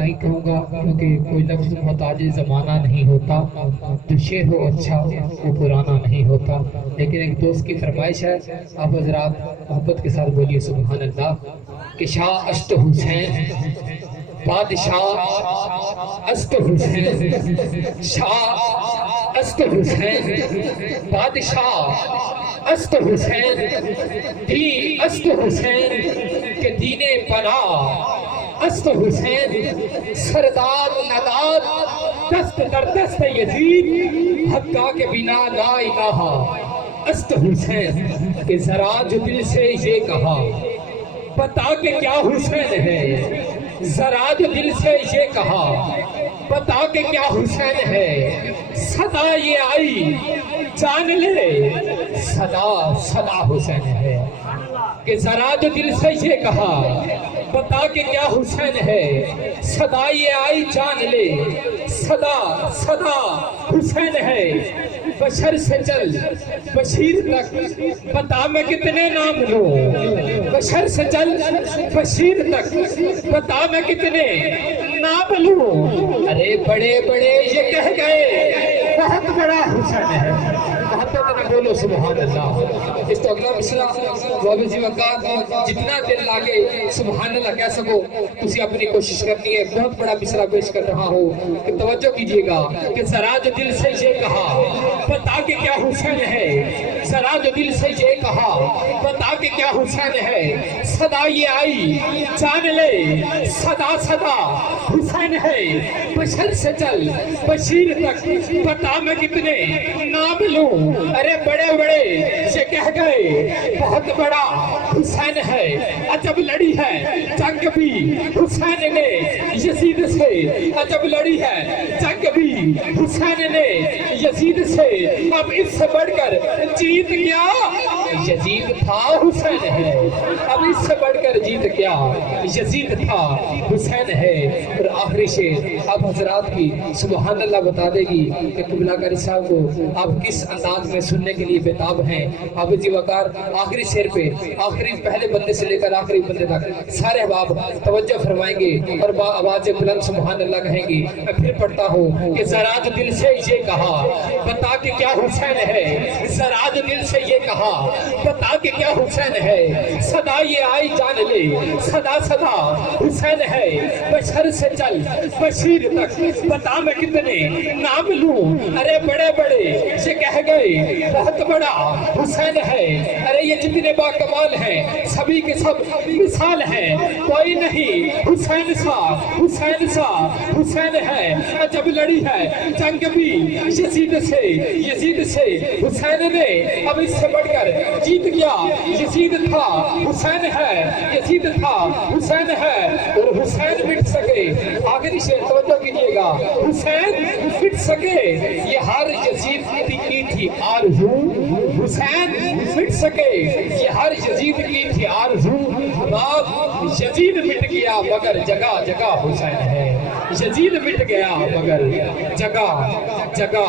نہیں کہوں گا کیونکہ کوئی لفظ محتاج زمانہ نہیں ہوتا، جو شعر ہو اچھا وہ پرانا نہیں ہوتا، لیکن ایک دوست کی فرمائش ہے، آپ حضرات محبت کے ساتھ بولیے سبحان اللہ کہ شاہ اشت حسین بادشاہ است حسین، شاہ است حسین بادشاہ است حسین، دی است حسین کہ دین پناہ است حسین، سردار نداد دست در دست یزید حقا کے بنا لا الہ است حسین، کہ ذرا جو دل سے یہ کہا بتا کہ کیا حسین ہے، ذرا جو دل سے یہ کہا بتا کہ کیا حسین ہے، صدا یہ آئی جان لے صدا صدا حسین ہے، کہ ذرا جو دل سے یہ کہا بتا کہ کیا حسین ہے، صدا یہ آئی جان لے صدا صدا حسین ہے، بشر سے چل بشیر تک بتا میں کتنے نام لوں، بشر سے چل بشیر تک بتا میں کتنے نام لوں، ارے بڑے بڑے یہ کہہ گئے بہت بڑا حسین ہے، محبت نہ بولو سبحان اللہ۔ اس تو اگلا مصرع بابی جی وقار جتنا دل لاگے سبحان اللہ کہہ سکو تسی اپنی کوشش کرنی ہے، بہت بڑا مصرع پیش کر رہا ہوں کہ توجہ کیجئے گا کہ ذرا جو دل سے یہ کہا بتا کہ کیا حسین ہے، ذرا جو دل سے یہ کہا بتا کہ کیا حسین ہے، صدا یہ آئی جان لے صدا صدا حسین ہے، بشر سے چل بشیر تک بتا میں کتنے نام لوں، ارے بڑے بڑے یہ کہہ گئے بہت بڑا حسین ہے، عجب لڑی ہے جنگ بھی حسین نے یزید سے، عجب لڑی ہے جنگ بھی حسین نے یزید سے، اب اس سے بڑھ کر جیت کیا یزید تھا حسین ہے، اب اس سے بڑھ کر جیت کیا یزید تھا حسین ہے۔ اور آخری شعر آپ حضرات کی سبحان اللہ بتا دے گی کہ قبلہ قاری صاحب کو آپ کس انداز میں سننے کے لیے بیتاب ہیں۔ آپ جی وقار آخری شعر پہ آخری پہلے بندے سے لے کر آخری بندے تک سارے احباب توجہ فرمائیں گے اور با آواز بلند سبحان اللہ کہیں گے۔ میں پھر پڑھتا ہوں کہ ذرا جو دل سے یہ کہا بتا کہ کیا حسین ہے، ذرا جو دل سے یہ کہا بتا کہ کیا حسین ہے، صدا یہ آئی جان لے صدا صدا حسین ہے، بشر سے چل بشیر تک بتا میں کتنے نام لوں، ارے بڑے بڑے یہ کہہ گئے بہت بڑا حسین ہے، ارے یہ جتنے با کمال ہیں سبھی کے سب مثال ہیں، کوئی نہیں حسین سا حسین سا حسین ہے، عجب لڑی ہے جنگ بھی یزید سے حسین نے، اب اس سے بڑھ کر جیت گیا یزید تھا حسین ہے، یزید تھا حسین ہے، اور حسین مٹ سکے آخری شعر توجہ کیجئے گا، حسین مٹ سکے یہ ہر یزید کی تھی آرزو، حسین مٹ سکے یہ ہر یزید کی تھی آرزو، اب یزید مٹ گیا مگر جگہ جگہ حسین ہے، یزید مٹ گیا مگر جگہ جگہ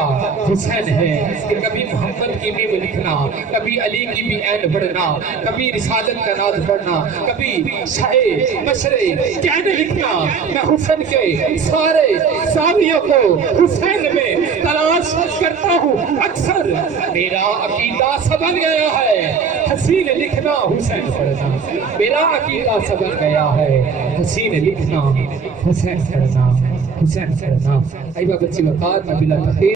حسین ہے، کہ کبھی محمد کی بھی لکھنا، کبھی علی کی بھی عین بڑھنا، کبھی رسالت کا ناز پڑھنا، کبھی شاہ مشرے کہنے لکھنا، میں حسن کے سارے زاویوں کو حسین میں تلاش کرتا ہوں اکثر، میرا عقیدہ سبن گیا ہے حسین لکھنا حسین پڑھنا، میرا عقیدہ سبن گیا ہے حسین لکھنا حسین پڑھنا، حسین پڑھنا۔ ایوہ بچی وقات میں بلا تخیر